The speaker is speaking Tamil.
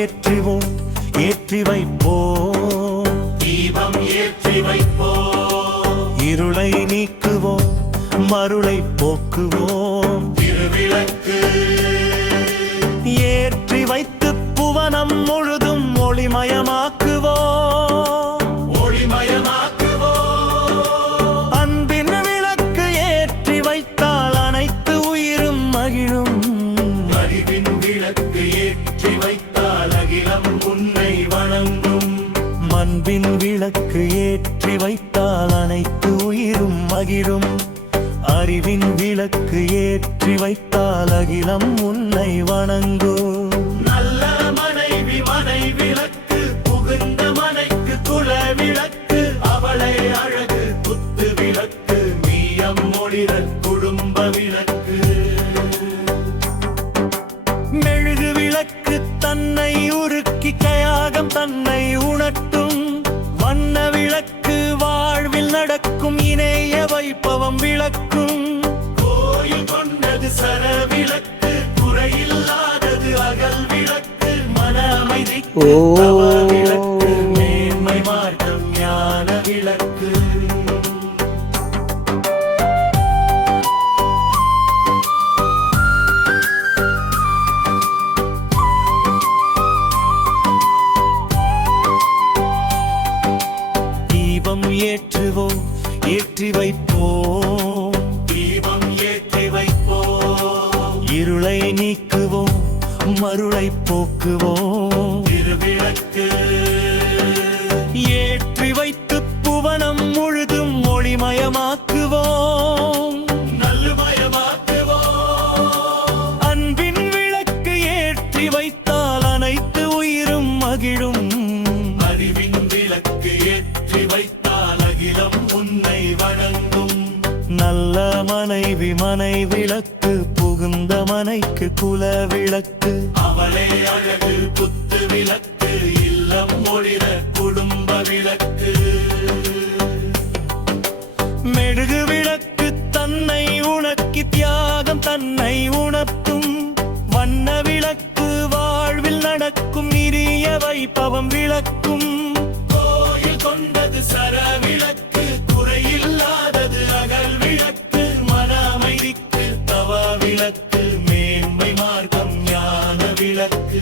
ஏற்றுவோம் ஏற்றி வைப்போம். தீபம் ஏற்றி வைப்போம். இருளை நீக்குவோம் மருளை போக்குவோம். திருவிளக்கு. ஏற்றி வைத்து புவனம் முழுதும் ஒளிமயமாக்குவோம் அன்பின் விளக்கு ஏற்றி வைத்தால் அனைத்து உயிரும் மகிழும். அறிவின் விளக்கு ஏற்றி வைத்தால் அகிலம் உன்னை வணங்கும். நல்ல மனைவி மனை விளக்கு புகுந்த மனைக்கு குல விளக்கு அவளை அழகு புத்து விளக்கு மீயம் மொழிற குடும்ப விளக்கு. மெழுகு விளக்கு தன்னை உருக்கி கயாகம் தன்னை ஓ. தவ ஞான விளக்கு தீபம் ஏற்றுவோம் ஏற்றி வைப்போம் தீபம் ஏற்றி வைப்போம் இருளை நீக்குவோம் மருளை போக்குவோம் திருவிளக்கு. ஏற்றி வைத்து புவனம் முழுதும் ஒளிமயமாக்குவோம். நல்லுமயமாக்குவோம். அன்பின் விளக்கு ஏற்றி வைத்தால் அனைத்து உயிரும் மகிழும். அறிவின் விளக்கு ஏற்றி வைத்தால் அகிலம் உன்னை வணங்கும். நல்ல மனைவி மனை விளக்கு புகுந்த மனைக்கு குல விளக்கு அவளே அழகு குத்து விளக்கு இல்லம் ஒளிர குடும்ப விளக்கு. மெழுகு விளக்கு தன்னை உணக்கி தியாகம் தன்னை உணர்த்தும். வண்ண விளக்கு வாழ்வில் நடக்கும் நிறிய வைப்பவம் விளக்கும். கோயில் கொண்டது சர விளக்கு மார்க்கம் ஞான விளக்கு.